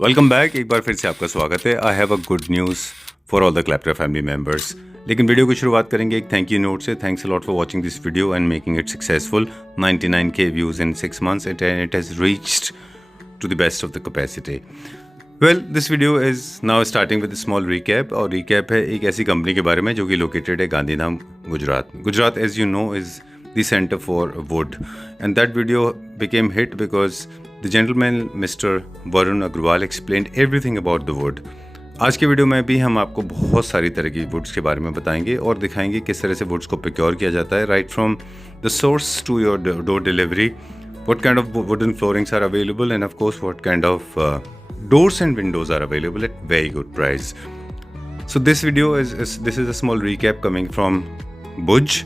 Welcome back. एक बार फिर से आपका स्वागत है। I have a good news for all the Clapter family members. लेकिन वीडियो की शुरुआत करेंगे एक थैंक यू नोट से। Thanks a lot for watching this video and making it successful. 99K views in 6 months and it has reached to the best of the capacity. Well, this video is now starting with a small recap. और recap है एक ऐसी company के बारे में जो कि located है Gandhidham, Gujarat. Gujarat, as you know, is the center for wood. And that video became hit because the gentleman, Mr. Varun Agrawal, explained everything about the wood. आज के वीडियो में भी हम आपको बहुत सारी तरह की वुड्स के बारे में बताएंगे और दिखाएंगे किस तरह से वुड्स को प्रोक्योर किया जाता है, right from the source to your door delivery. What kind of wooden floorings are available, and of course what kind of doors and windows are available at very good price. So this video is a small recap coming from Bhuj,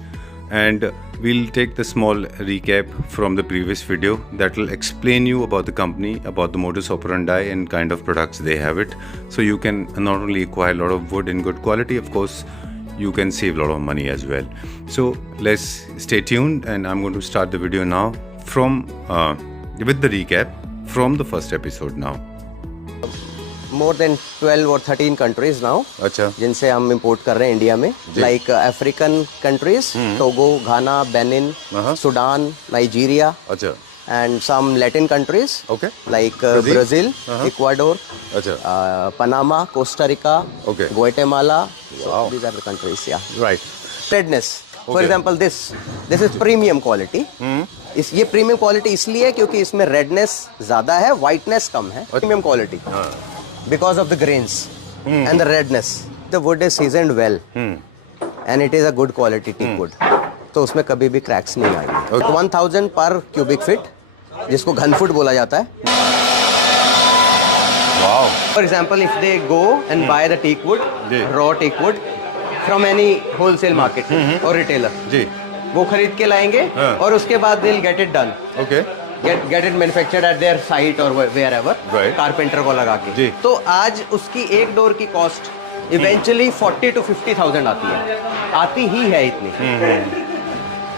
and we'll take the small recap from the previous video that will explain you about the company, about the modus operandi and kind of products they have it. So you can not only acquire a lot of wood in good quality, of course you can save a lot of money as well. So let's stay tuned, and I'm going to start the video now from with the recap from the first episode now. More than 12 or 13 countries now. अच्छा. जिनसे हम import कर रहे हैं India में, like African countries, Togo, Ghana, Benin, Sudan, Nigeria. अच्छा. And some Latin countries. Okay. Like Brazil, Ecuador, अच्छा. Panama, Costa Rica, Okay. Guatemala. Wow. So these are the countries. Yeah. Right. Redness. For Okay. example, this is premium quality. ये premium quality इसलिए है क्योंकि इसमें redness ज्यादा है, whiteness कम है. Premium quality because of the grains and the redness. The wood is seasoned well and it is a good quality teak wood. तो उसमें कभी भी क्रैक्स नहीं आएंगे. 1000 पर क्यूबिक फीट, जिसको घन फुट बोला जाता है. Wow. For example, if they go and buy the teak wood, raw teak wood from any wholesale market or retailer, जी. वो खरीद के लाएंगे और उसके बाद they'll get it done. Okay. Get it manufactured at their site or wherever. Right. Carpenter को लगा के. जी. तो आज उसकी एक डोर की कॉस्ट इवेंचुअली 40 to 50,000 आती ही है इतनी.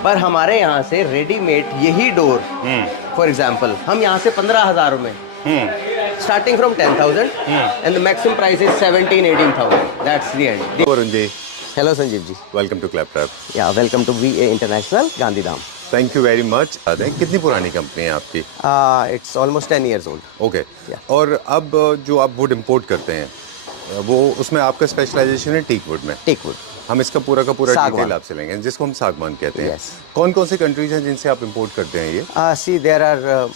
पर हमारे यहाँ से रेडीमेड यही डोर, फॉर एग्जाम्पल, हम यहाँ से 15,000 में starting from 10,000 and the maximum price is 17,000-18,000. That's the end. Varun ji, hello Sanjeev ji. Welcome to Claptop. या welcome to VA international Gandhidham. Thank you very much. कितनी पुरानी कंपनी है आपकी? It's almost 10 years old. Okay. और अब जो आप वुड इंपोर्ट करते हैं वो उसमें आपका स्पेशलाइजेशन है टीक वुड में? Teak wood. हम इसका पूरा का पूरा सागवान. डिटेल आपसे लेंगे, जिसको हम सागवान कहते हैं. Yes. कौन कौन सी कंट्रीज हैं जिनसे आप इंपोर्ट करते हैं ये? See, there are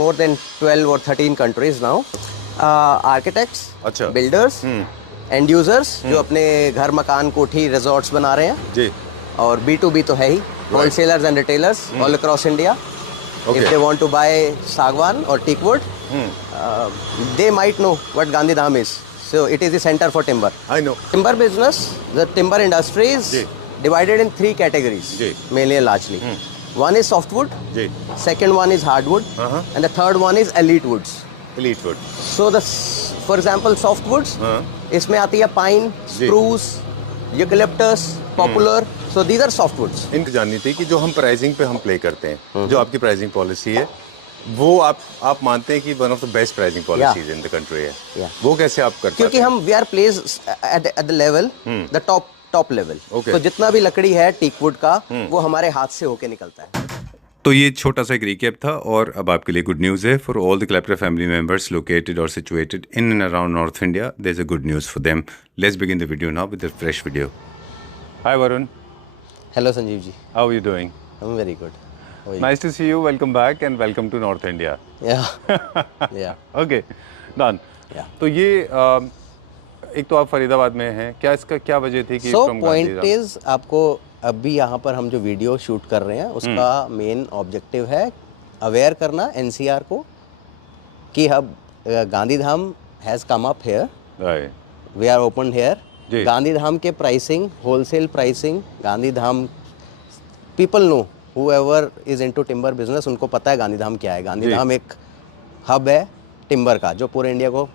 more than 12 or 13 countries now. Architects, अच्छा. builders, end users जो अपने घर, मकान, कोठी, रिजॉर्ट्स बना रहे हैं. जी. और B2B तो है ही, wholesalers and retailers all across India. Okay. If they want to buy sagwan or teak wood, they might know what Gandhidham is. So it is the center for timber. I know. Timber business, the timber industry is ji. divided in 3 categories, ji. mainly and largely. One is softwood, ji. second one is hardwood, and the third one is elite woods. Elite wood. So for example, softwoods, इसमें आती है pine, spruce, eucalyptus, poplar. So these are softwoods. इनको जाननी थी कि जो हम pricing पे हम प्ले करते हैं, जो आपकी प्राइसिंग पॉलिसी है, वो आप मानते हैं कि one of the best pricing policies in the country है. वो कैसे आप करते हैं? क्योंकि हम we are place at the level, the top level. Okay. तो जितना भी लकड़ी है टीक वुड का, वो हमारे हाथ से होके निकलता है. तो ये छोटा सा एक रिकैप था और अब आपके लिए गुड न्यूज़ है. For all the Clapter family members located और situated in and around north India, there is a good news for them. Let's begin the video now with a fresh video. Hi Varun. Hello Sanjeev ji. How are you doing? I am very good. Nice to see you. Welcome back and welcome to North India. Yeah. Okay, done. Yeah. तो ये एक तो आप फरीदाबाद में हैं. क्या इसका क्या वजह थी कि from point is, आपको अभी यहाँ पर हम जो वीडियो शूट कर रहे हैं उसका मेन ऑब्जेक्टिव है अवेयर करना NCR को कि अब Gandhidham has come up here. We are open here. Gandhidham के pricing, wholesale pricing, Gandhidham people know, whoever is into timber business, उनको पता है गांधीधाम क्या है. गांधीधाम एक हब है टिम्बर का जो पूरे इंडिया को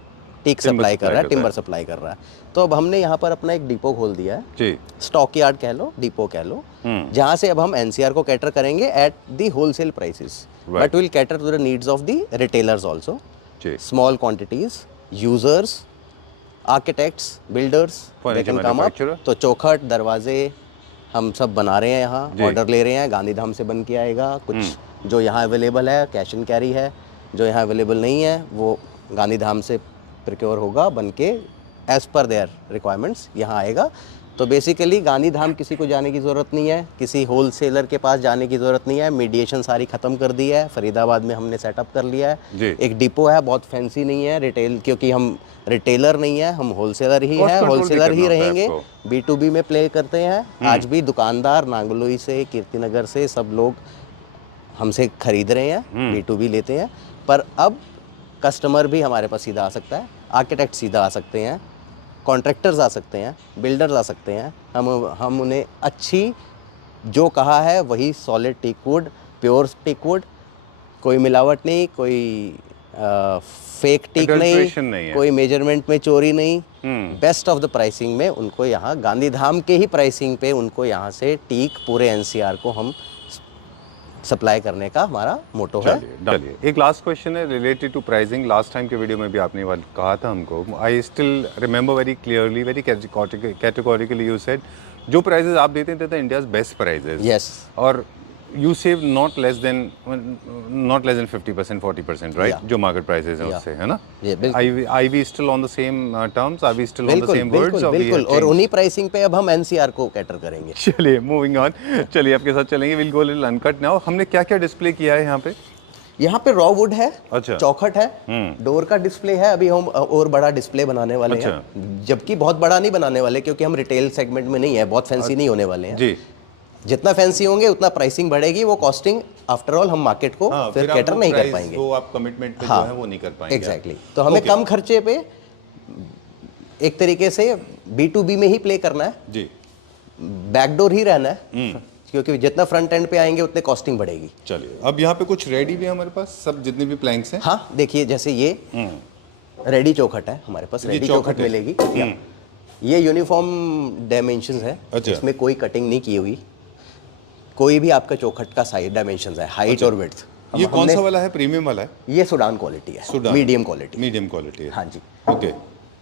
टीक सप्लाई कर रहा है, टिम्बर सप्लाई कर रहा है. तो अब हमने यहाँ पर अपना एक डिपो खोल दिया है, स्टॉक यार्ड कह लो, डिपो कह लो, जहाँ से अब हम NCR को कैटर करेंगे at the wholesale prices, but will cater to the needs of the retailers also. जी। Small quantities, users, architects, builders, Furniture manufacturer। तो चौखट, दरवाजे हम सब बना रहे हैं यहाँ, जी। ऑर्डर ले रहे हैं, गांधीधाम से बन के आएगा। कुछ जो यहाँ अवेलेबल है कैश एंड कैरी है, जो यहाँ अवेलेबल नहीं है वो गांधीधाम से प्रोक्योर होगा, बन के एज़ पर देयर रिक्वायरमेंट्स यहाँ आएगा। तो बेसिकली गांधीधाम किसी को जाने की ज़रूरत नहीं है, किसी होलसेलर के पास जाने की ज़रूरत नहीं है, मीडिएशन सारी ख़त्म कर दी है, फरीदाबाद में हमने सेटअप कर लिया जी। है। एक डिपो है, बहुत फैंसी नहीं है रिटेल, क्योंकि हम रिटेलर नहीं है, हम होलसेलर ही Cost हैं, control भी होलसेलर ही करना होता है रहेंगे, आपको। B2B में प्ले करते हैं। आज भी दुकानदार नांगलोई से, कीर्तिनगर से सब लोग हमसे खरीद रहे हैं, B2B लेते हैं। पर अब कस्टमर भी हमारे पास सीधा आ सकता है, आर्किटेक्ट सीधा आ सकते हैं, कॉन्ट्रैक्टर्स आ सकते हैं, बिल्डर्स आ सकते हैं। हम उन्हें अच्छी जो कहा है वही solid teak wood, pure teak wood, कोई मिलावट नहीं, कोई फेक टीक Adulteration नहीं नहीं, है। कोई मेजरमेंट में चोरी नहीं, बेस्ट ऑफ द प्राइसिंग में उनको यहाँ गांधीधाम के ही प्राइसिंग पे उनको यहाँ से टीक पूरे एनसीआर को हम सप्लाई करने का हमारा मोटो है। चलिए एक लास्ट क्वेश्चन है related to pricing. Last time के वीडियो में भी आपने ये बात कहा था हमको, I still remember very clearly, very categorically you said जो प्राइजेस आप देते थे इंडियाज बेस्ट प्राइजेस। यस, और you save not less than 50% 40%, right? जो मार्केट प्राइसेस हैं उससे, है ना? I we still on the same terms, are we still on the same words? बिल्कुल, और उन्हीं प्राइसिंग पे अब हम एनसीआर को कैटर करेंगे। चलिए मूविंग ऑन, चलिए आपके साथ चलेंगे। Will go little uncut now. हमने क्या क्या डिस्प्ले किया है यहाँ पे? यहाँ पे रॉ वुड है, अच्छा। चौखट है, डोर का डिस्प्ले है। अभी हम और बड़ा डिस्प्ले बनाने वाले हैं, जबकि बहुत बड़ा नहीं बनाने वाले क्योंकि हम रिटेल सेगमेंट में नहीं है, बहुत फैंसी नहीं होने वाले हैं जी। जितना फैंसी होंगे उतना प्राइसिंग बढ़ेगी, वो कॉस्टिंग आफ्टर ऑल हम मार्केट को फिर कैटर नहीं कर पाएंगे, वो आप कमिटमेंट पे जो है वो नहीं कर पाएंगे। एग्जैक्टली। तो हमें कम खर्चे पे एक तरीके से B2B में ही प्ले करना है जी, बैकडोर ही रहना है, क्योंकि जितना फ्रंट एंड पे आएंगे उतने कॉस्टिंग बढ़ेगी। चलिए अब यहाँ पे कुछ रेडी भी है हमारे पास, सब जितने भी प्लैंक्स हैं। हाँ देखिए, जैसे ये रेडी चौखट है हमारे पास, रेडी चौखट मिलेगी। ये यूनिफॉर्म डायमेंशंस है, इसमें कोई कटिंग नहीं की हुई, कोई भी आपका चौखट का साइज डायमेंशंस है, हाइट और विड्थ। ये कौन सा वाला है? प्रीमियम वाला है? ये सूडान क्वालिटी है, मीडियम क्वालिटी। मीडियम क्वालिटी है, हाँ जी। ओके।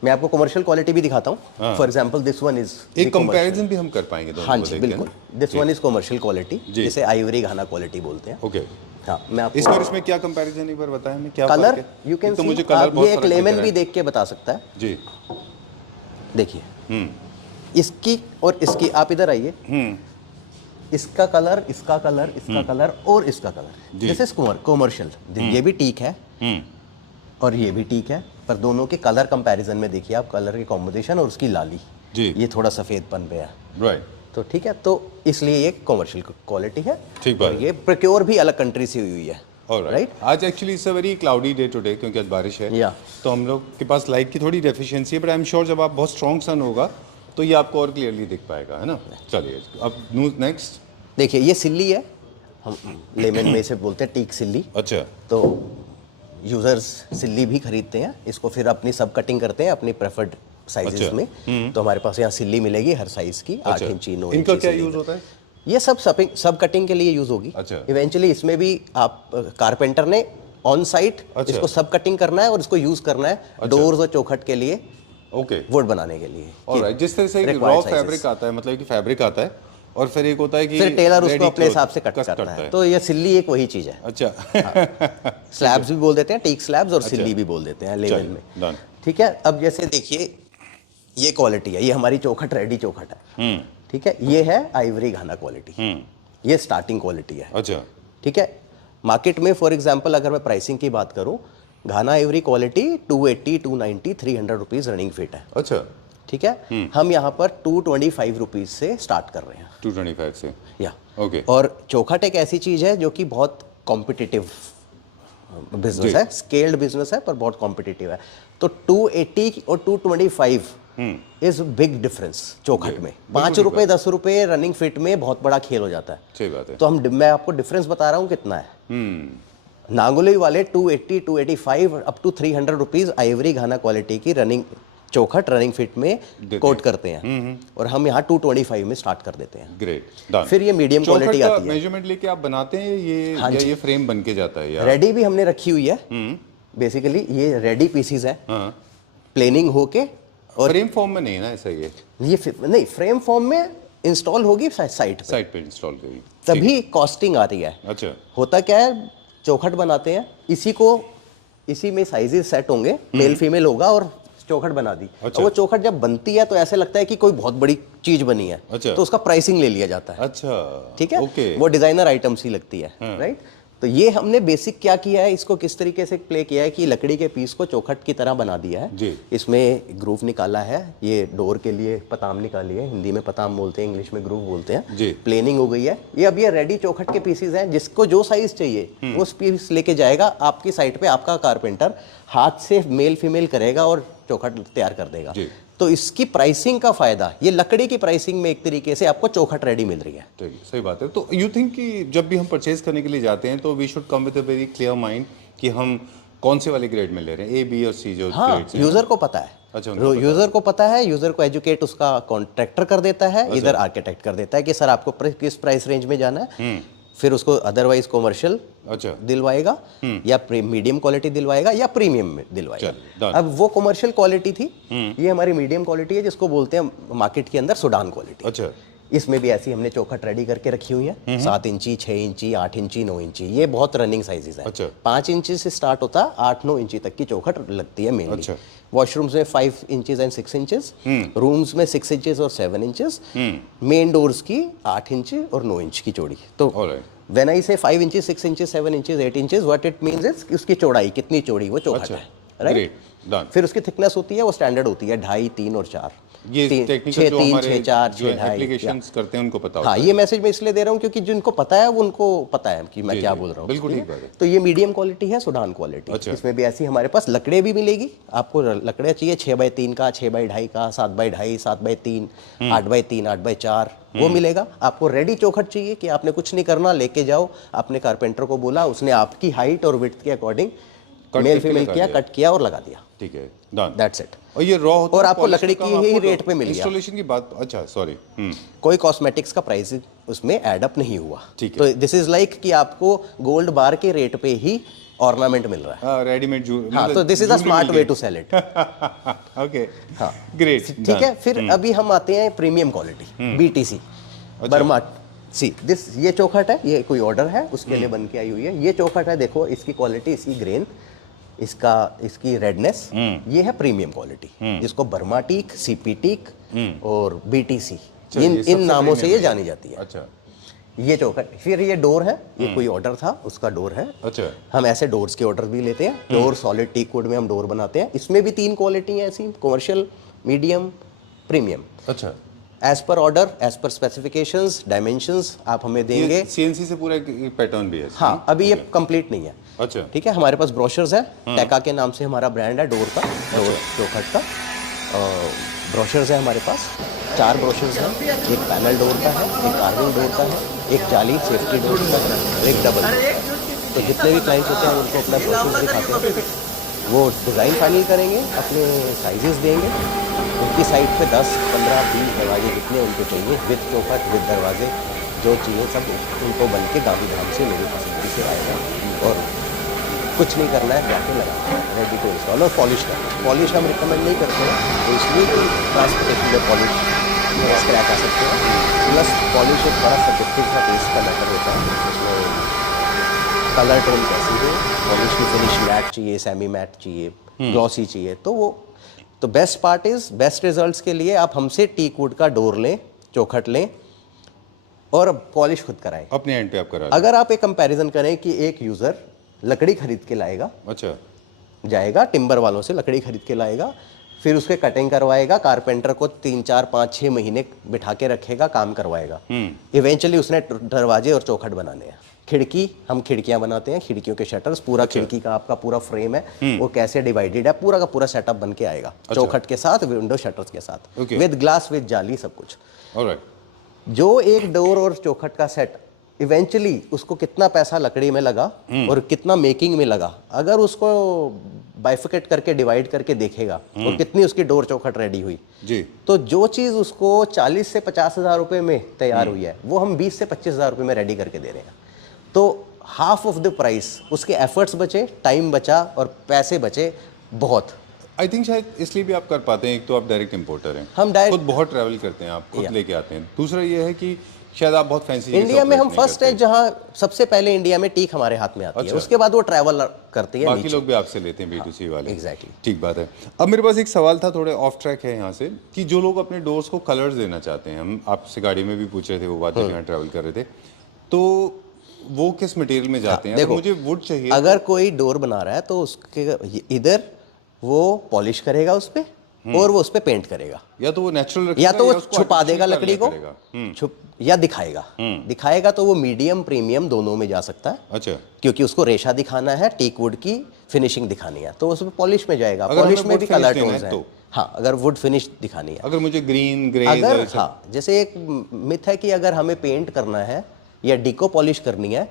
मैं आपको कमर्शियल क्वालिटी भी दिखाता हूँ। For example this one is एक कंपैरिजन भी हम कर पाएंगे दोनों हाँ को जी देख के बिल्कुल। ना? This one is commercial quality, जिसे आइवरी घाना क्वालिटी बोलते हैं। ओके। हाँ, मैं आपको इस पर इसमें क्या कंपैरिजन एक बार बताएं हमें, क्या कलर फर्क है? यू कैन तो सी, मुझे कलर बहुत ये एक फर्क दिख लेमन रहा भी है। देख के बता सकता है। जी, देखिए इसकी और इसकी, आप इधर आइए, इसका कलर, इसका कलर, इसका कलर और इसका कलर, दिस इज कमर्शियल। ये भी ठीक है और ये भी ठीक है, पर दोनों के कलर कंपैरिजन में देखिए आप, कलर की कॉम्बिनेशन और उसकी लाली जी, ये थोड़ा सफेदपन पे है, राइट। तो ठीक है, तो इसलिए ये कमर्शियल क्वालिटी है। ठीक और बात। ये प्रोक्योर भी अलग कंट्री से हुई है, राइट। आज actually it's a very cloudy day today, क्योंकि आज बारिश है, या तो हम लोग के पास लाइट की थोड़ी डेफिशिएंसी है, बट आई एम श्योर जब आप बहुत स्ट्रॉन्ग सन होगा तो ये आपको और क्लियरली दिख पाएगा, है ना? चलिए अब नेक्स्ट देखिए, ये सिल्ली है, हम लेमन में इसे बोलते हैं टीक सिल्ली। अच्छा, तो यूजर्स सिल्ली भी खरीदते हैं, इसको फिर अपनी सब कटिंग करते हैं अपनी प्रेफर्ड साइजेस में। तो हमारे पास यहाँ सिल्ली मिलेगी हर साइज की, 8 इंची 9 इंची। इनका क्या यूज होता है? ये सब कटिंग के लिए यूज होगी। अच्छा। इवेंचुअली इसमें भी आप कारपेंटर ने ऑन साइट इसको सब कटिंग करना है और इसको यूज करना है डोर्स और चौखट के लिए, ओके, वुड बनाने के लिए। ऑलराइट। जिस तरह से रॉ फैब्रिक आता है, मतलब कि फैब्रिक आता है, और फिर एक होता है कि फिर टेलर उसको ready अपने cloth हिसाब से कट करता है। तो ये सिल्ली एक वही चीज है। अच्छा, स्लैब्स भी बोल देते हैं, टीक स्लैब्स, और सिल्ली भी बोल देते हैं लेवल में। डन। ठीक है, अब जैसे देखिए ये क्वालिटी है, ये हमारी चौखट रेडी चौखट है। ठीक है, ये है आइवरी घाना क्वालिटी, ये स्टार्टिंग क्वालिटी है। अच्छा, ठीक है, मार्केट में फॉर एग्जांपल अगर मैं प्राइसिंग की बात करूं, Ghana ivory quality 280, 290, 300 rupees running feet है। अच्छा, ठीक है, हम यहाँ पर 225 रुपीज से स्टार्ट कर रहे हैं, 225 से, या ओके। और चौखट एक ऐसी चीज है जो कि बहुत कॉम्पिटिटिव बिजनेस है, स्केल्ड बिजनेस है, पर बहुत कॉम्पिटिटिव है। तो 280 और 225 इज बिग डिफरेंस चौखट में। 5 रुपए 10 रुपए रनिंग फिट में बहुत बड़ा खेल हो जाता है। सही बात है। तो मैं आपको डिफरेंस बता रहा हूँ कितना है। नागोली वाले 280, 285 up to 300 rupees ivory Ghana quality की रनिंग चौखट रनिंग फिट में कोट करते हैं, और हम यहाँ 225 में स्टार्ट कर देते हैं। Great, done. फिर ये मीडियम क्वालिटी आती है। मेजरमेंट लेके आप बनाते हैं ये, या ये फ्रेम बन के जाता है यार? रेडी भी हमने रखी हुई है, बेसिकली ये रेडी पीसीज है, हाँ, प्लेनिंग होके और फ्रेम फॉर्म में नहीं है ना ऐसा, ये नहीं फ्रेम फॉर्म में इंस्टॉल होगी साइट पे, साइड पे इंस्टॉल करी। तभी कॉस्टिंग आती है। अच्छा, होता क्या है, चौखट बनाते हैं, इसी में साइजेस सेट होंगे, मेल फीमेल होगा और चौखट बना दी। अच्छा। और वो चौखट जब बनती है तो ऐसे लगता है कि कोई बहुत बड़ी चीज बनी है। अच्छा। तो उसका प्राइसिंग ले लिया जाता है। अच्छा, ठीक है, ओके, वो डिजाइनर आइटम सी लगती है, राइट। तो ये हमने बेसिक क्या किया है, इसको किस तरीके से प्ले किया है कि लकड़ी के पीस को चौखट की तरह बना दिया है जी। इसमें ग्रूव निकाला है, ये डोर के लिए पताम निकाली है, हिंदी में पताम बोलते हैं, इंग्लिश में ग्रूव बोलते हैं जी। प्लेनिंग हो गई है। ये अब ये रेडी चौखट के पीसेज हैं, जिसको जो साइज चाहिए उस पीस लेके जाएगा आपकी साइट पे, आपका कारपेंटर हाथ से मेल फीमेल करेगा और चौखट तैयार कर देगा। जी। तो इसकी प्राइसिंग का फायदा, ये लकड़ी की प्राइसिंग में एक तरीके से आपको चौखट रेडी मिल रही है। ठीक है, सही बात है। तो यू थिंक कि जब भी हम परचेज करने के लिए जाते हैं तो we should come with a very clear mind कि हम कौन से वाले ग्रेड में ले रहे हैं, ए, बी और सी जो हाँ, ग्रेड्स हैं। यूजर को पता है। अच्छा, उनको पता यूजर को पता है, यूजर को एजुकेट उसका कॉन्ट्रैक्टर कर देता है, इधर आर्किटेक्ट कर देता है कि सर आपको किस प्राइस रेंज में जाना है। फिर उसको अदरवाइज कॉमर्शियल अच्छा, दिलवाएगा या मीडियम क्वालिटी दिलवाएगा या प्रीमियम में दिलवाएगा। done। अब वो कॉमर्शियल क्वालिटी थी, ये हमारी मीडियम क्वालिटी है, जिसको बोलते हैं मार्केट के अंदर सूडान क्वालिटी। अच्छा, इसमें भी ऐसी हमने चौखट रेडी करके रखी हुई है, 7 इंची, 6 इंची, 8 इंची, 9 इंची, ये बहुत रनिंग साइजेस है। अच्छा। 5 इंची से स्टार्ट होता है, 8-9 इंची तक की चौखट लगती है मेनली। अच्छा। वॉशरूम्स में 5 इंचेस एंड 6 इंचेस, रूम्स में 6 इंचेस और 7 इंचेस, मेन डोर्स की 8 इंच और 9 इंच की चौड़ी। तो ऑलराइट, व्हेन आई से 5 inches, 6 inches, 7 inches, 8 inches, what it means is कि उसकी चौड़ाई कितनी चौड़ी वो चौखट अच्छा, है, राइट। Great, done. फिर उसकी थिकनेस होती है, वो स्टैंडर्ड होती है 2.5, 3 और 4। ये टेक्निकल जो 3, हमारे 6, 4, जो 6, 2.5। एप्लीकेशंस करते हैं उनको पता होता हाँ, ये मैसेज मैं इसलिए दे रहा हूँ क्योंकि जिनको पता है वो उनको पता है कि मैं जी, क्या जी, बोल रहा हूँ। बिल्कुल ठीक ठीक बात है। तो ये मीडियम क्वालिटी है, सूडान क्वालिटी। अच्छा। इसमें भी ऐसी हमारे पास लकड़े भी मिलेगी आपको। लकड़े चाहिए 6x3 का, 6x2.5 का, 7x2.5, 7x3, 8x3, 8x4, वो मिलेगा आपको। रेडी चौखट चाहिए कि आपने कुछ नहीं करना, लेके जाओ, आपने कारपेंटर को बोला, उसने आपकी हाइट और विड्थ के अकॉर्डिंग मेल फीमेल किया, कट किया और लगा दिया। ठीक है, डन। That's it. और ये रॉ होता और है, आपको polish लकड़ी का की काम ही आपको रेट पे मिल गया। इंस्टॉलेशन की बात, अच्छा सॉरी, कोई कॉस्मेटिक्स का प्राइस उसमें ऐड अप नहीं हुआ। ठीक है। तो दिस इज लाइक कि आपको गोल्ड बार के रेट पे ही ऑर्नामेंट मिल रहा है। रेडीमेड हाँ, तो this is a smart way to sell it. Okay, हाँ, ग्रेट, ठीक है। फिर अभी हम आते हैं प्रीमियम क्वालिटी, बीटीसी, बर्मा सी। ये चौखट है, ये कोई ऑर्डर है उसके लिए बन के आई हुई है। ये चौखट है, देखो इसकी क्वालिटी, इसकी ग्रेन, इसकी रेडनेस, ये है प्रीमियम क्वालिटी, जिसको बर्मा टीक, सीपी टीक और बीटीसी, इन नामों से ये जानी जाती है। अच्छा, ये चौखट। फिर ये डोर है, ये कोई ऑर्डर था उसका डोर है। अच्छा, हम ऐसे डोर्स के ऑर्डर भी लेते हैं, प्योर सॉलिड टीक वुड में हम डोर बनाते हैं। इसमें भी 3 क्वालिटी है ऐसी, कमर्शियल, मीडियम, प्रीमियम। अच्छा। As per order, as per specifications, dimensions आप हमें देंगे। सीएनसी से पूरा एक पैटर्न भी है इसमें? हाँ, अभी ये कंप्लीट नहीं है। अच्छा, ठीक है, हमारे पास ब्रोशर्स है, टेका के नाम से हमारा ब्रांड है डोर का, डोर चौखट का। ब्रोशर्स है हमारे पास, 4 ब्रोशर्स हैं। एक पैनल डोर का है, एक कार्विंग डोर का है, एक जाली सेफ्टी डोर का है और एक डबल। तो जितने भी क्लाइंट्स होते हैं उनको अपना ब्रोशर्स दिखाते हैं, वो डिज़ाइन फाइनल करेंगे, अपने साइजेस देंगे, उनकी साइड पे 10, 15, 20 दरवाजे जितने उनको चाहिए, विद चौखट, विद दरवाजे, जो चाहिए सब उनको बन के गांधीधाम से मेरी पसंदी से आएगा। और कुछ नहीं करना है, जाके लगाना है, रेडी टू इंस्टॉल और पॉलिश करना है। पॉलिश हम रिकमेंड नहीं करते हैं, तो इसलिए कि ट्रांसपोर्टेशन में पॉलिश क्रैक आ सकते हैं। प्लस पॉलिश एक बड़ा सब्जेक्टिव का टेस्ट का मैटर होता है, उसमें कलर टोन कैसी है, पॉलिश की फिनिश मैट चाहिए, सेमी मैट चाहिए, ग्लॉसी चाहिए। तो वो तो best part is, best results के लिए आप हमसे टीक वुड का डोर लें, चौखट लें और पॉलिश खुद कराएं। अपने एंड पे आप करा अगर आप एक कंपैरिजन करें कि एक यूज़र लकड़ी खरीद के लाएगा, अच्छा, जाएगा टिम्बर वालों से लकड़ी खरीद के लाएगा, फिर उसके कटिंग करवाएगा, कारपेंटर को 3, 4, 5, 6 महीने बिठा के रखेगा, काम करवाएगा, इवेंचुअली उसने दरवाजे और चौखट बनाने हैं। खिड़की, हम खिड़कियां बनाते हैं, खिड़कियों के शटर्स, पूरा खिड़की का आपका पूरा फ्रेम है, वो कैसे डिवाइडेड है, पूरा का पूरा सेटअप बन के आएगा, चौखट के साथ, विंडो शटर्स के साथ, विद ग्लास, विद जाली, सब कुछ। ऑलराइट। जो एक डोर और चौखट का सेट, इवेंचुअली उसको कितना पैसा लकड़ी में लगा और कितना मेकिंग में लगा, अगर उसको बाइफिकेट करके डिवाइड करके देखेगा और कितनी उसकी डोर चौखट रेडी हुई जी, तो जो चीज़ उसको 40 से 50 हज़ार रुपये में तैयार हुई है, वो हम 20 से 25 हज़ार रुपये में रेडी करके दे रहे हैं। तो हाफ ऑफ द प्राइस, उसके एफर्ट्स बचे, टाइम बचा और पैसे बचे बहुत। आई थिंक शायद इसलिए भी आप कर पाते हैं, एक तो आप डायरेक्ट इंपोर्टर हैं, हम डायरेक्ट खुद बहुत ट्रैवल करते हैं, आप खुद लेके आते हैं। दूसरा ये है कि शायद आप बहुत फैंसी इंडिया में हम फर्स्ट है जहाँ सबसे पहले इंडिया में टीक हमारे हाथ में आती है, उसके बाद वो ट्रैवल करती है, बाकी लोग भी आपसे लेते हैं B2C वाले। एग्जैक्टली। ठीक बात है। अब मेरे पास एक सवाल था, थोड़े ऑफ ट्रैक है यहाँ से, कि जो लोग अपने डोर्स को कलर्स देना चाहते हैं, हम आपसे गाड़ी में भी पूछ रहे थे वो बात जब यहाँ ट्रैवल कर रहे थे, तो वो किस मटेरियल में जाते हैं? देखो, मुझे वुड चाहिए। अगर कोई डोर बना रहा है तो उसके इधर वो पॉलिश करेगा उस पे और वो उस पे पेंट करेगा, या तो वो नेचुरल रखेगा, या तो वो उसको छुपा artificial देगा लकड़ी को, करेगा। छुप या दिखाएगा। दिखाएगा तो वो मीडियम प्रीमियम दोनों में जा सकता है, अच्छा, क्योंकि उसको रेशा दिखाना है, टीक वुड की फिनिशिंग दिखानी है, तो उसमें पॉलिश में जाएगा। अगर पॉलिश हमें में wood भी finish कलर देना टोन्स है हैं। तो? हाँ, अगर वुड फिनिश दिखानी है। अगर मुझे ग्रीन ग्रे अगर हाँ, जैसे एक मिथ है कि अगर हमें पेंट करना है या डिको पॉलिश करनी है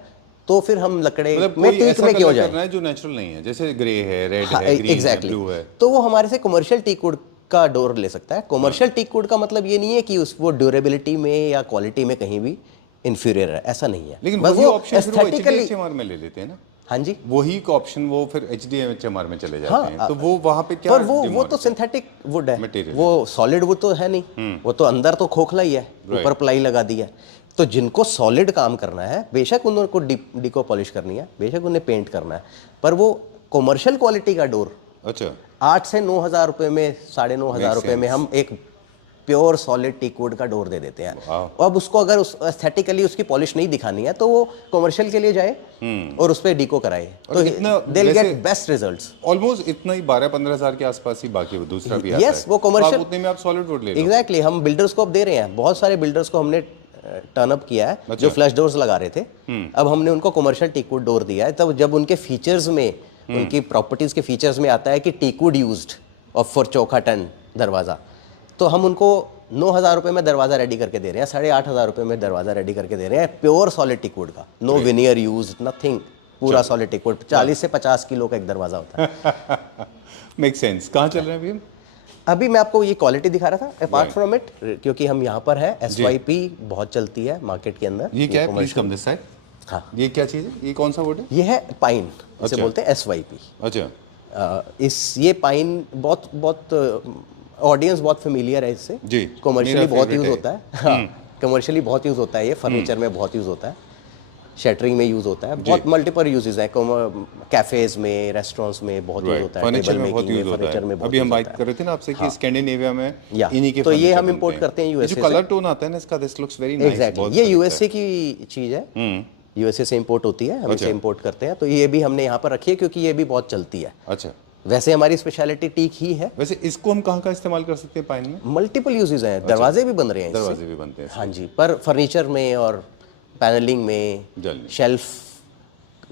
तो फिर हम लकड़े मतलब में कोई टीक ऐसा में क्यों कलर जाए? करना है जो नेचुरल नहीं है, जैसे ग्रे है, रेड हाँ, है, ग्रीन है, एग्जैक्टली। ब्लू है, तो वो हमारे से कमर्शियल टीक वुड का डोर ले सकता है। कमर्शियल टीक वुड का मतलब ये नहीं है कि उस वो ड्यूरेबिलिटी में या क्वालिटी में कहीं भी इंफीरियर है, ऐसा नहीं है। लेकिन बस वही वो ऑप्शन फिर वो एस्थेटिकली, HDHMR में ले लेते हैं ना, हाँ जी, वही ऑप्शन वो फिर HDHMR में चले जाते हाँ, हैं, तो वो वहाँ पे क्या पर वो demand तो है? सिंथेटिक वुड है, Material वो सॉलिड वुड तो है नहीं, वो तो अंदर तो खोखला ही है, ऊपर प्लाई लगा दी है। तो जिनको सॉलिड काम करना है, बेशक उनको डिको पॉलिश करनी है, बेशक उन्हें पेंट करना है, पर वो कमर्शियल क्वालिटी का डोर अच्छा 8 से 9,000 रुपये में, 9,500 रुपये में हम एक प्योर सॉलिड टीक वुड का डोर दे देते हैं। अब उसको अगर उस एस्थेटिकली उसकी पॉलिश नहीं दिखानी है तो वो कमर्शियल के लिए जाए और उस पर डिको कराए, तो they will get best results. Almost इतना ही 12-15 हज़ार के आसपास ही, बाकी वो दूसरा भी आता है। यस, वो कमर्शियल, उतने में आप सॉलिड वुड ले लो। एग्जैक्टली। हम बिल्डर्स को अब दे रहे हैं, बहुत सारे बिल्डर्स को हमने टर्न अप किया है जो फ्लश डोर्स लगा रहे थे, अब हमने उनको कमर्शियल टीक वुड डोर दिया है। तब जब उनके फीचर्स में, उनकी प्रॉपर्टीज के फीचर्स में आता है कि टीक वुड यूज्ड और फॉर चौखा टन दरवाज़ा, तो हम उनको 9,000 रुपये में दरवाज़ा रेडी करके दे रहे हैं, 8,500 रुपये में दरवाज़ा रेडी करके दे रहे हैं, प्योर सॉलिड टीक वुड का, नो विनियर यूज, नथिंग, पूरा सॉलिड टीक वुड। 40 से 50 किलो का एक दरवाज़ा होता है। Make sense. कहाँ चल रहे हैं अभी हम? अभी मैं आपको ये क्वालिटी दिखा रहा था। अपार्ट फ्रॉम इट, क्योंकि हम यहाँ पर है, SYP बहुत चलती है मार्केट के अंदर। ये क्या है? Please come this side. हाँ, ये क्या चीज़ है? ये कौन सा वुड है? ये है पाइन, इसे बोलते हैं SYP। अच्छा, ये पाइन बहुत ऑडियंस बहुत फेमिलियर है इससे जी, कमर्शियली मेरा बहुत favorite यूज़ होता है। हाँ, कमर्शियली बहुत यूज़ होता है, ये फर्नीचर में बहुत यूज़ होता है, शटरिंग में यूज़ होता है, बहुत मल्टीपल यूजेस है, कैफेज में, रेस्टोरेंट्स में बहुत यूज़ होता है, फर्नीचर में बहुत यूज होता फर्नीचर में है। बहुत अभी हम use बात होता कर रहे थे ना आपसे कि स्कैंडिनेविया में या, इन्हीं के तो ये furniture हम बनते इंपोर्ट करते हैं ये USA जो कलर टोन आता है ना इसका, दिस लुक्स वेरी से। नाइस। एग्जैक्टली, ये USA की चीज़ है, USA से इंपोर्ट होती है, हम इसे इंपोर्ट करते हैं। तो ये भी हमने यहाँ पर रखी है क्योंकि ये भी बहुत चलती है। अच्छा, वैसे हमारी स्पेशलिटी टीक ही है। वैसे इसको हम कहाँ इस्तेमाल कर सकते हैं पाइन में? मल्टीपल यूजेस हैं, दरवाजे भी बन रहे हैं इससे। दरवाजे भी बनते हैं। हाँ जी, पर फर्नीचर में और पैनलिंग में, जल्दी। शेल्फ,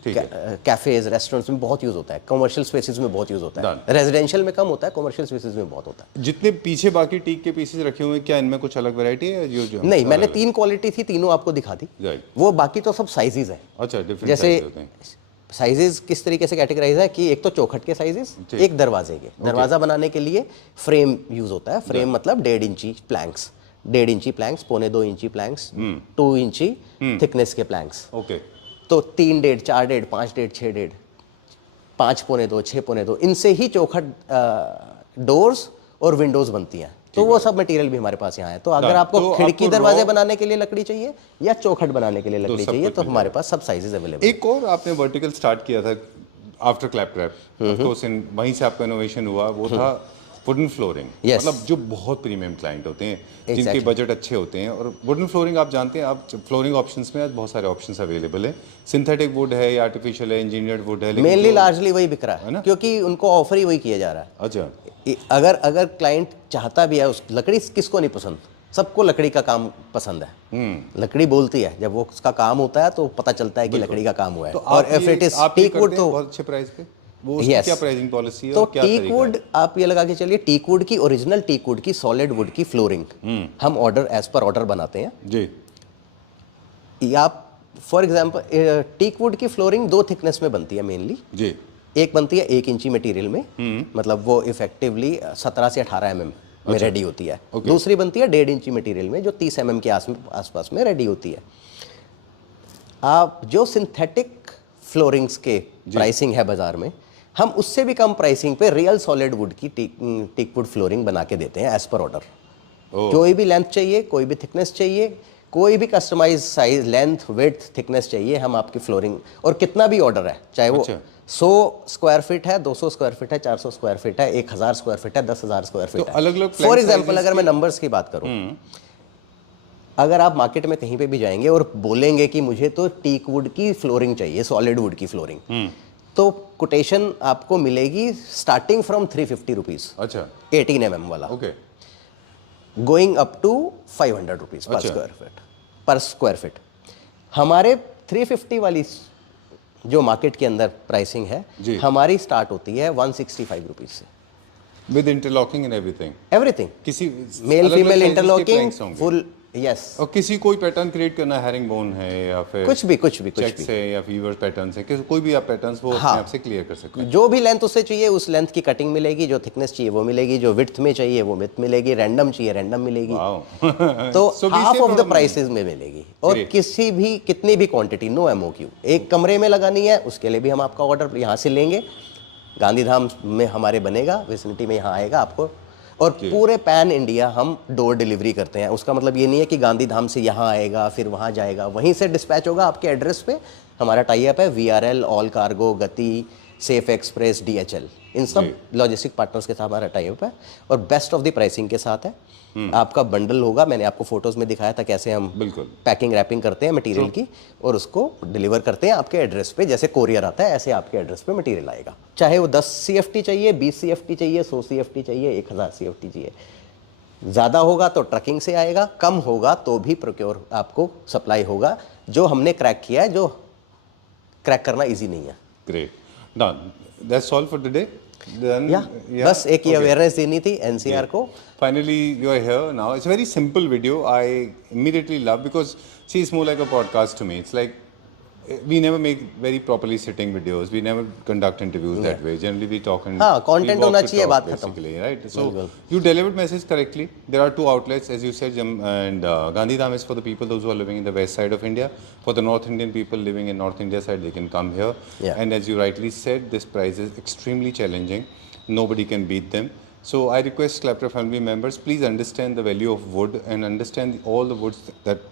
ठीक है। कैफेज, रेस्टोरेंट्स में बहुत यूज होता है, कमर्शियल स्पेसेस में बहुत यूज होता है, रेजिडेंशियल में कम होता है, कमर्शियल स्पेसेस में बहुत होता है। जितने पीछे बाकी टीक के पीसेस रखे हुए हैं, क्या इनमें कुछ अलग वैरायटी है? जो नहीं, मैंने 3 क्वालिटी थी, तीनों आपको दिखा दी। वो बाकी तो सब साइजेस हैं। अच्छा, डिफरेंट जैसे होते हैं। साइजेस किस तरीके से कैटेगराइज है कि एक तो चौखट के साइजेस, एक दरवाजे के। दरवाजा बनाने के लिए फ्रेम यूज होता है। फ्रेम मतलब 1.5 इंची प्लैंक्स, 1.5 इंची प्लैंक्स, 1.25 इंची प्लैंक्स, 2 इंची थिकनेस के प्लैंक्स। ओके, तो 3.5, 4.5, 5.5, 6.5, 5.2, 6.2, इनसे ही चौखट डोर्स और विंडोज बनती हैं। तो वो सब मटेरियल भी हमारे पास यहाँ है। तो अगर आपको तो खिड़की आपको दरवाजे बनाने के लिए लकड़ी चाहिए या चौखट बनाने के लिए लकड़ी सब चाहिए, कुछ तो मिल हमारे पास सब साइजेस अवेलेबल। एक और आपने वर्टिकल स्टार्ट किया था आफ्टर क्लैप ट्रैप, तो वहीं से आपका इनोवेशन हुआ, वो था वुडन फ्लोरिंग। Yes. मतलब जो बहुत प्रीमियम क्लाइंट होते हैं, जिनके बजट अच्छे होते हैं। और वुडन फ्लोरिंग आप जानते हैं, आप फ्लोरिंग ऑप्शंस में आज बहुत सारे ऑप्शंस अवेलेबल हैं। सिंथेटिक वुड है या आर्टिफिशियल है, इंजीनियर्ड वुड है, मेनली लार्जली वही बिक रहा है, क्योंकि उनको ऑफर ही वही किया जा रहा है। अच्छा, अगर क्लाइंट चाहता भी है, उस लकड़ी किसको नहीं पसंद, सबको लकड़ी का काम पसंद है। लकड़ी बोलती है, जब वो उसका काम होता है तो पता चलता है कि लकड़ी का काम हुआ है। और if it is teak wood तो बहुत अच्छे प्राइस पे, वो उसकी क्या प्राइसिंग पॉलिसी है? तो और क्या टीक तरीका वुड आप ये लगा के चलिए, टीक वुड की ओरिजिनल टीक वुड की सॉलिड वुड की फ्लोरिंग हम ऑर्डर एज पर ऑर्डर बनाते हैं जी। या फॉर एग्जांपल टीक वुड की फ्लोरिंग 2 थिकनेस में बनती है मेनली जी। एक बनती है 1 इंची मटेरियल में, मतलब वो इफेक्टिवली 17 से 18 mm में रेडी होती है। दूसरी बनती है 1.5 इंची मटेरियल में, जो 30 mm के आसपास में रेडी होती है। आप जो सिंथेटिक फ्लोरिंग्स के प्राइसिंग है बाजार में, हम उससे भी कम प्राइसिंग पे रियल सॉलिड वुड की टीक वुड फ्लोरिंग बना के देते हैं एज पर ऑर्डर। कोई भी लेंथ चाहिए, कोई भी थिकनेस चाहिए, कोई भी customize size, length, width, thickness चाहिए, हम आपकी फ्लोरिंग, और कितना भी ऑर्डर है, चाहे वो 100 स्क्वायर फीट है, 200 स्क्वायर फीट है, 400 स्क्वायर फीट है, 1000 स्क्वायर फीट है, 10,000 स्क्वायर फीट है। अलग-अलग फॉर एग्जाम्पल अगर मैं नंबर्स की बात करूं, अगर आप मार्केट में कहीं पे भी जाएंगे और बोलेंगे कि मुझे तो टीक वुड की फ्लोरिंग चाहिए, सॉलिड वुड की फ्लोरिंग, तो कोटेशन आपको मिलेगी स्टार्टिंग फ्रॉम 350 रुपीज। अच्छा, 18 mm वाला, okay, going up to 500 rupees per square feet. हमारे 350 वाली जो मार्केट के अंदर प्राइसिंग है, हमारी स्टार्ट होती है 165 रुपीज से, with interlocking and everything. Everything, किसी male female interlocking full, yes. और किसी कोई पैटर्न क्रिएट करना, हैरिंग बोन है या फिर कुछ भी चेक्स है या फीवर पैटर्न्स है, कोई भी आप पैटर्न्स वो अपने आप से क्लियर कर सकते हैं। जो भी लेंथ उससे चाहिए उस लेंथ की कटिंग मिलेगी, जो थिकनेस चाहिए वो मिलेगी, जो विड्थ में चाहिए वो विड्थ मिलेगी, रैंडम चाहिए रैंडम मिलेगी, तो हाफ ऑफ द प्राइसेस में मिलेगी। और किसी भी कितनी भी क्वांटिटी, नो MOQ, एक कमरे में लगानी है उसके लिए भी हम आपका ऑर्डर यहाँ से लेंगे, गांधीधाम में हमारे बनेगा, विसिनिटी में यहाँ आएगा आपको, और पूरे पैन इंडिया हम डोर डिलीवरी करते हैं। उसका मतलब ये नहीं है कि गांधीधाम से यहाँ आएगा फिर वहाँ जाएगा, वहीं से डिस्पैच होगा आपके एड्रेस पे। हमारा टाई अप है VRL, ऑल कार्गो, गति, सेफ एक्सप्रेस, DHL, इन सब लॉजिस्टिक पार्टनर्स के साथ हमारा टाई अप है, और बेस्ट ऑफ द प्राइसिंग के साथ है। आपका बंडल होगा, मैंने आपको फोटोज में दिखाया था कैसे हम बिल्कुल पैकिंग रैपिंग करते हैं मटेरियल की, और उसको डिलीवर करते हैं आपके एड्रेस पे। जैसे कोरियर आता है ऐसे आपके एड्रेस पे मटेरियल आएगा, चाहे वो 10 CFT चाहिए, 20 CFT चाहिए, 100 CFT चाहिए, 1000 CFT चाहिए। ज़्यादा होगा तो ट्रकिंग से आएगा, कम होगा तो भी प्रोक्योर आपको सप्लाई होगा, जो हमने क्रैक किया है, जो क्रैक करना ईजी नहीं है। Great, done, that's all for today. बस एक ये अवेयरनेस देनी थी NCR को। Finally, you are here now. It's a very simple video. I immediately love, because see, it's more like a podcast to me. It's like we never make very properly sitting videos. We never conduct interviews that way. Generally, we talk and content होना चाहिए, बात खत्म, basically, right? So you delivered message correctly. There are two outlets, as you said, and Gandhidham is for the people those who are living in the west side of India. For the North Indian people living in North India side, they can come here. And as you rightly said, this price is extremely challenging. Nobody can beat them. So I request Claptra family members, please understand the value of wood and understand all the woods that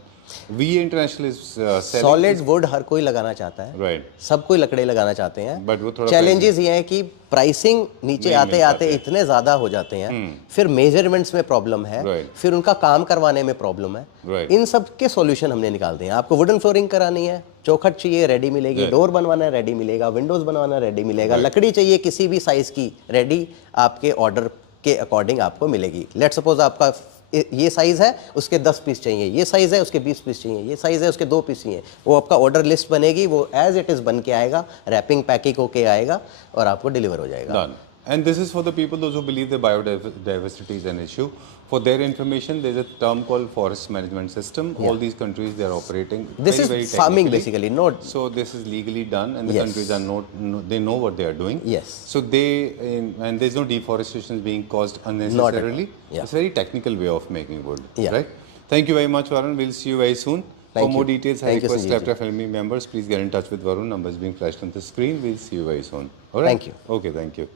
we international is selling. Solid wood हर कोई लगाना चाहता है, Right. सब कोई लकड़ी लगाना चाहते हैं, But वो थोड़ा चैलेंजेस ये हैं कि प्राइसिंग नीचे आते आते इतने ज़्यादा हो जाते हैं, फिर मेजरमेंट्स में प्रॉब्लम है, फिर उनका काम करवाने में प्रॉब्लम है। इन सब के सॉल्यूशन हमने निकालते हैं। आपको वुडन फ्लोरिंग करानी है, चौखट चाहिए, रेडी मिलेगी, डोर बनवाना है, रेडी मिलेगा, विंडोज़ बनवाना है, रेडी मिलेगा, लकड़ी चाहिए किसी भी साइज़ की, रेडी आपके ऑर्डर के अकॉर्डिंग आपको मिलेगी। लेट सपोज आपका ये साइज़ है, उसके 10 पीस चाहिए, ये साइज़ है उसके 20 पीस चाहिए, ये साइज़ है उसके 2 पीस चाहिए, वो आपका ऑर्डर लिस्ट बनेगी, वो एज इट इज़ बन के आएगा, रैपिंग पैकिंग होके आएगा और आपको डिलीवर हो जाएगा। Done. And this is for the people those who believe that biodiversity is an issue. For their information, there is a term called forest management system. All these countries, they are operating This very, is very farming technically. basically, not. So this is legally done, and the Yes. countries are not. They know what they are doing. Yes. So and there's no deforestation being caused unnecessarily. Yeah. It's a very technical way of making wood. Yeah. Right. Thank you very much, Varun. We'll see you very soon. For more details, I Thank you, request Sanjeev ji. Claptra family members, please get in touch with Varun. Numbers being flashed on the screen. We'll see you very soon. All right. Thank you. Okay. Thank you.